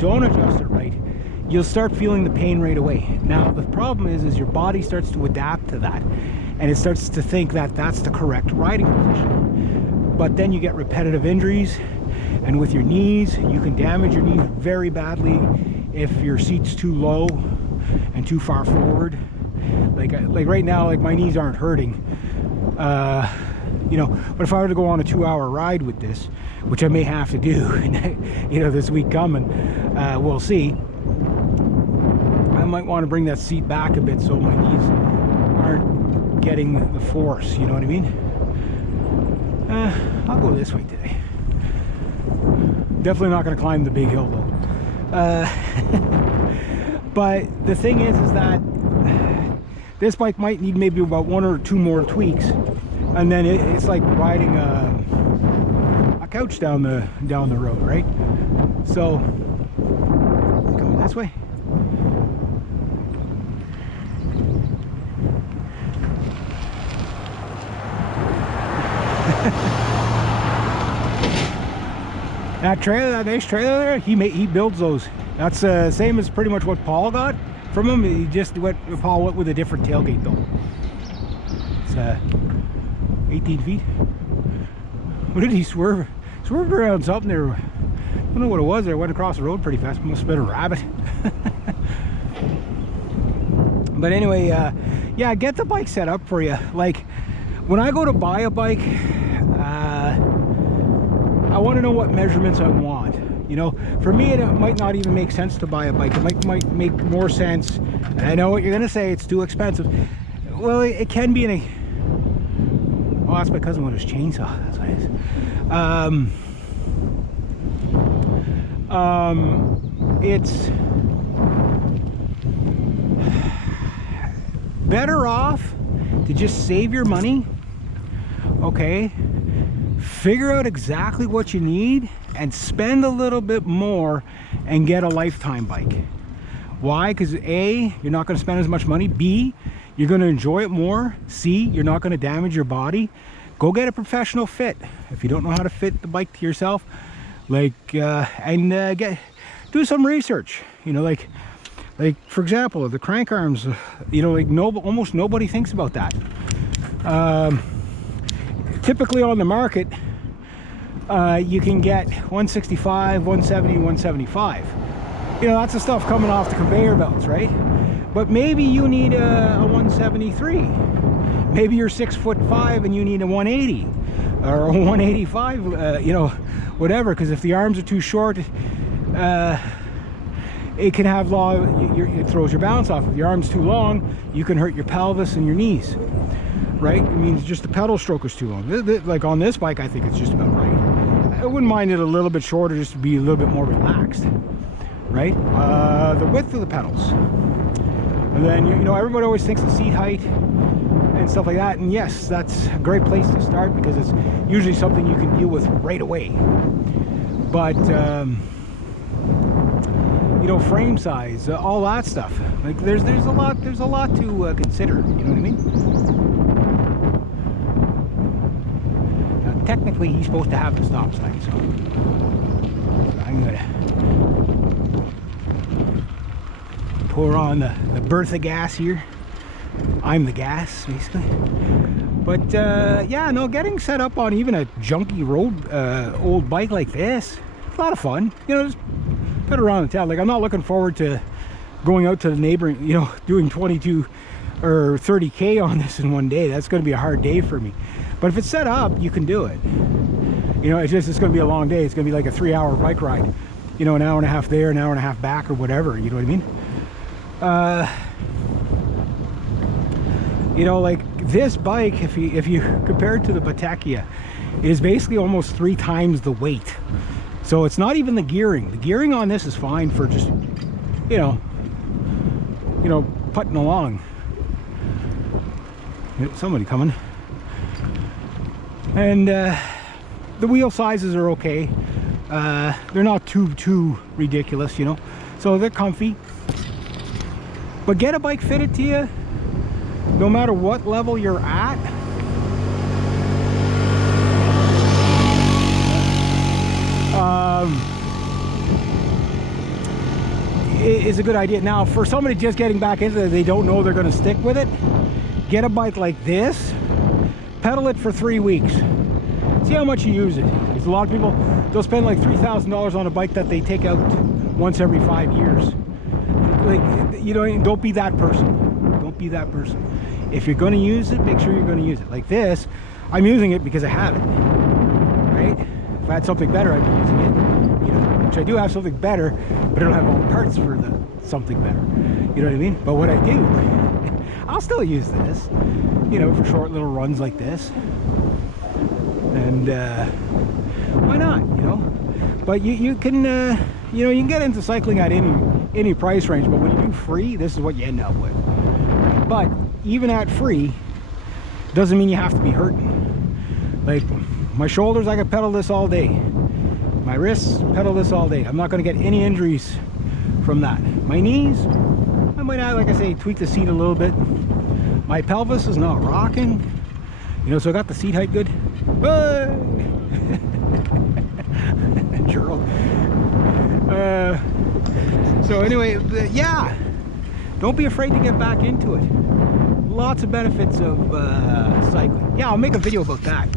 don't adjust it right, you'll start feeling the pain right away. Now the problem is your body starts to adapt to that, and it starts to think that that's the correct riding position. But then you get repetitive injuries, and with your knees, you can damage your knees very badly if your seat's too low and too far forward. Like right now, like my knees aren't hurting, you know, but if I were to go on a 2-hour ride with this, which I may have to do, you know, this week coming, we'll see. I might want to bring that seat back a bit so my knees aren't getting the force, you know what I mean? I'll go this way today. Definitely not going to climb the big hill though. But the thing is that this bike might need maybe about 1 or 2 more tweaks, and then it's like riding a couch down the road, right? So coming this way. That trailer, that nice trailer there, he builds those. That's the same as pretty much what Paul got from him. He just Paul went with a different tailgate though. It's 18 feet. What did he swerve? Swerved around something there. I don't know what it was there. Went across the road pretty fast. Must have been a rabbit. But anyway, yeah, get the bike set up for you. Like when I go to buy a bike, I want to know what measurements I want. You know, for me, it might not even make sense to buy a bike. It might make more sense. And I know what you're gonna say, it's too expensive. Well, it can be in a... Oh, that's my cousin with his chainsaw. That's what it is. It's better off to just save your money, okay? Figure out exactly what you need and spend a little bit more and get a lifetime bike. Why? Because A, you're not going to spend as much money. B, you're going to enjoy it more. C, you're not going to damage your body. Go get a professional fit. If you don't know how to fit the bike to yourself, like do some research. You know, like for example, the crank arms. You know, like almost nobody thinks about that. Typically on the market, you can get 165, 170, 175. You know, that's the stuff coming off the conveyor belts, right? But maybe you need a 173. Maybe you're 6'5" and you need a 180 or a 185. You know, whatever. Because if the arms are too short, it can have it throws your balance off. If your arm's too long, you can hurt your pelvis and your knees. Right? It means just the pedal stroke is too long. Like on this bike, I think it's just about right. I wouldn't mind it a little bit shorter just to be a little bit more relaxed, right? The width of the pedals, and then you know, everybody always thinks the seat height and stuff like that, and yes, that's a great place to start because it's usually something you can deal with right away. But you know, frame size, all that stuff. Like there's a lot to consider. You know what I mean? Technically, he's supposed to have the stop sign, so I'm gonna pour on the Bertha gas here. I'm the gas, basically. But yeah, no, getting set up on even a junky road old bike like this, it's a lot of fun. You know, just put it around the town. Like I'm not looking forward to going out to the neighboring, you know, doing 22 or 30K on this in one day. That's going to be a hard day for me. But if it's set up, you can do it. You know, it's going to be a long day. It's going to be like a 3-hour bike ride. You know, an hour and a half there, an hour and a half back, or whatever. You know what I mean? You know, like this bike, if you compare it to the Bottecchia, it is basically almost 3 times the weight. So it's not even the gearing. The gearing on this is fine for just, you know, putting along. Somebody coming. And the wheel sizes are okay. They're not too ridiculous, you know, so they're comfy. But get a bike fitted to you no matter what level you're at. is a good idea. Now, for somebody just getting back into it, they don't know they're going to stick with it, get a bike like this, pedal it for 3 weeks, see how much you use it. Because a lot of people, they'll spend like $3,000 on a bike that they take out once every 5 years. Like, you know, don't be that person. Don't be that person. If you're going to use it, make sure you're going to use it. Like this, I'm using it because I have it, right? If I had something better, I'd be using it, you know, which I do have something better, but I don't have all the parts for the something better. You know what I mean? But what I do, I'll still use this, you know, for short little runs like this. And why not, you know? But you can, you know, you can get into cycling at any price range, but when you do free, this is what you end up with. But even at free, doesn't mean you have to be hurting. Like my shoulders, I can pedal this all day. My wrists, pedal this all day. I'm not going to get any injuries from that. My knees, I might add, like I say, tweak the seat a little bit. My pelvis is not rocking, you know, so I got the seat height good. Gerald. So anyway, yeah, don't be afraid to get back into it. Lots of benefits of cycling. Yeah, I'll make a video about that.